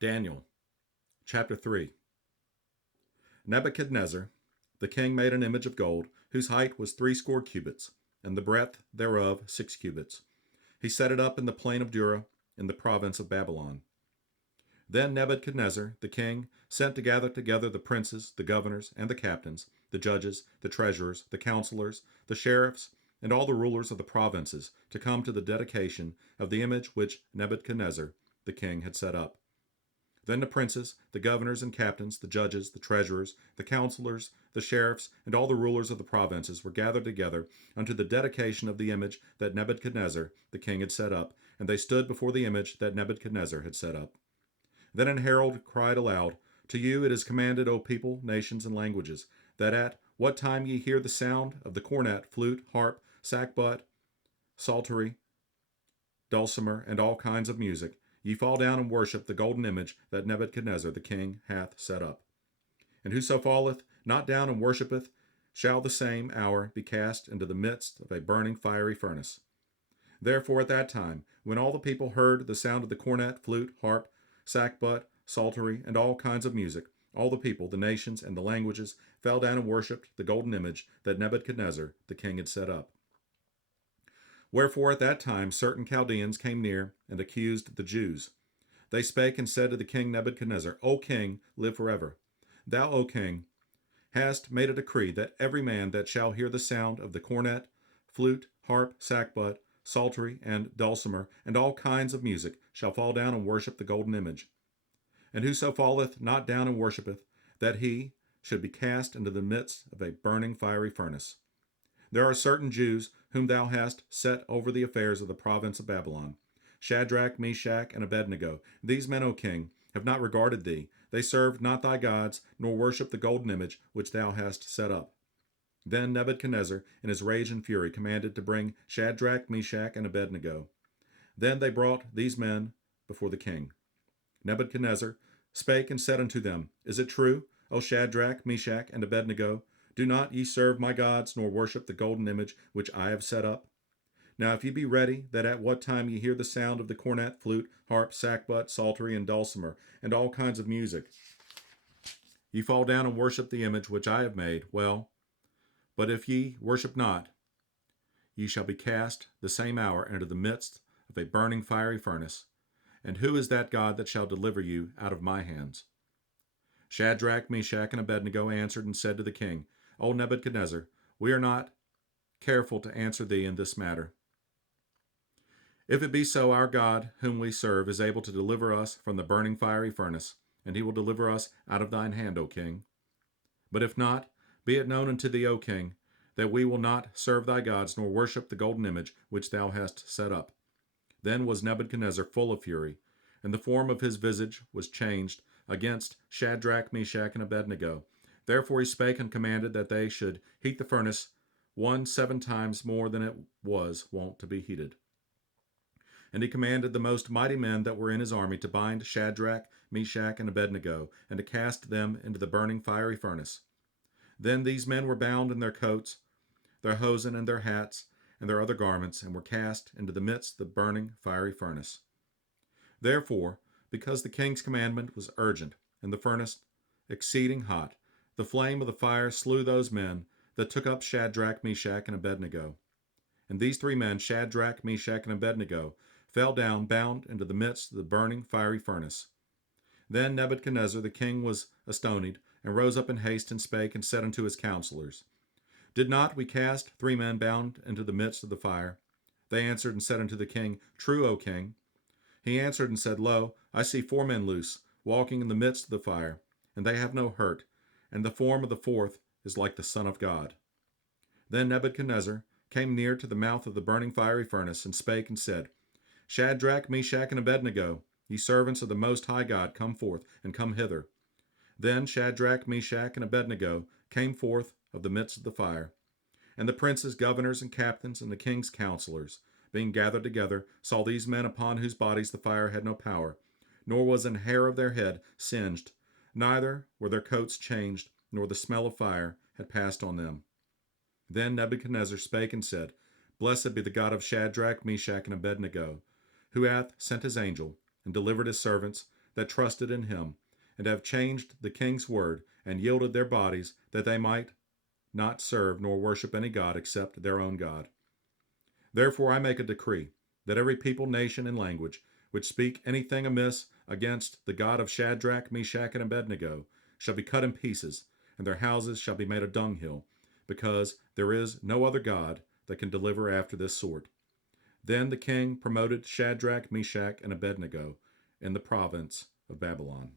Daniel chapter 3. Nebuchadnezzar the king made an image of gold, whose height was 60 cubits, and the breadth thereof 6 cubits. He set it up in the plain of Dura, in the province of Babylon. Then Nebuchadnezzar the king sent to gather together the princes, the governors, and the captains, the judges, the treasurers, the counselors, the sheriffs, and all the rulers of the provinces, to come to the dedication of the image which Nebuchadnezzar the king had set up. Then the princes, the governors and captains, the judges, the treasurers, the counselors, the sheriffs, and all the rulers of the provinces were gathered together unto the dedication of the image that Nebuchadnezzar the king had set up, and they stood before the image that Nebuchadnezzar had set up. Then an herald cried aloud, To you it is commanded, O people, nations, and languages, that at what time ye hear the sound of the cornet, flute, harp, sackbut, psaltery, dulcimer, and all kinds of music, ye fall down and worship the golden image that Nebuchadnezzar the king hath set up. And whoso falleth not down and worshippeth shall the same hour be cast into the midst of a burning fiery furnace. Therefore at that time, when all the people heard the sound of the cornet, flute, harp, sackbut, psaltery, and all kinds of music, all the people, the nations, and the languages fell down and worshipped the golden image that Nebuchadnezzar the king had set up. Wherefore at that time certain Chaldeans came near and accused the Jews. They spake and said to the king Nebuchadnezzar, O king, live forever. Thou, O king, hast made a decree that every man that shall hear the sound of the cornet, flute, harp, sackbut, psaltery, and dulcimer, and all kinds of music, shall fall down and worship the golden image. And whoso falleth not down and worshippeth, that he should be cast into the midst of a burning fiery furnace. There are certain Jews whom thou hast set over the affairs of the province of Babylon, Shadrach, Meshach, and Abednego. These men, O king, have not regarded thee. They served not thy gods, nor worshipped the golden image which thou hast set up. Then Nebuchadnezzar, in his rage and fury, commanded to bring Shadrach, Meshach, and Abednego. Then they brought these men before the king. Nebuchadnezzar spake and said unto them, Is it true, O Shadrach, Meshach, and Abednego? Do not ye serve my gods, nor worship the golden image which I have set up? Now if ye be ready, that at what time ye hear the sound of the cornet, flute, harp, sackbut, psaltery, and dulcimer, and all kinds of music, ye fall down and worship the image which I have made, well, but if ye worship not, ye shall be cast the same hour into the midst of a burning fiery furnace. And who is that God that shall deliver you out of my hands? Shadrach, Meshach, and Abednego answered and said to the king, O Nebuchadnezzar, we are not careful to answer thee in this matter. If it be so, our God, whom we serve, is able to deliver us from the burning fiery furnace, and he will deliver us out of thine hand, O king. But if not, be it known unto thee, O king, that we will not serve thy gods, nor worship the golden image which thou hast set up. Then was Nebuchadnezzar full of fury, and the form of his visage was changed against Shadrach, Meshach, and Abednego. Therefore he spake and commanded that they should heat the furnace 7 times more than it was wont to be heated. And he commanded the most mighty men that were in his army to bind Shadrach, Meshach, and Abednego, and to cast them into the burning fiery furnace. Then these men were bound in their coats, their hosen, and their hats, and their other garments, and were cast into the midst of the burning fiery furnace. Therefore, because the king's commandment was urgent, and the furnace exceeding hot, the flame of the fire slew those men that took up Shadrach, Meshach, and Abednego. And these 3 men, Shadrach, Meshach, and Abednego, fell down bound into the midst of the burning fiery furnace. Then Nebuchadnezzar the king was astonied, and rose up in haste, and spake, and said unto his counselors, Did not we cast 3 men bound into the midst of the fire? They answered and said unto the king, True, O king. He answered and said, Lo, I see 4 men loose, walking in the midst of the fire, and they have no hurt, and the form of the 4th is like the Son of God. Then Nebuchadnezzar came near to the mouth of the burning fiery furnace, and spake and said, Shadrach, Meshach, and Abednego, ye servants of the Most High God, come forth, and come hither. Then Shadrach, Meshach, and Abednego came forth of the midst of the fire. And the princes, governors, and captains, and the king's counselors, being gathered together, saw these men upon whose bodies the fire had no power, nor was an hair of their head singed, neither were their coats changed, nor the smell of fire had passed on them. Then Nebuchadnezzar spake and said, Blessed be the God of Shadrach, Meshach, and Abednego, who hath sent his angel, and delivered his servants, that trusted in him, and have changed the king's word, and yielded their bodies, that they might not serve nor worship any god except their own God. Therefore I make a decree, that every people, nation, and language which speak anything amiss against the God of Shadrach, Meshach, and Abednego shall be cut in pieces, and their houses shall be made a dunghill, because there is no other God that can deliver after this sort. Then the king promoted Shadrach, Meshach, and Abednego in the province of Babylon.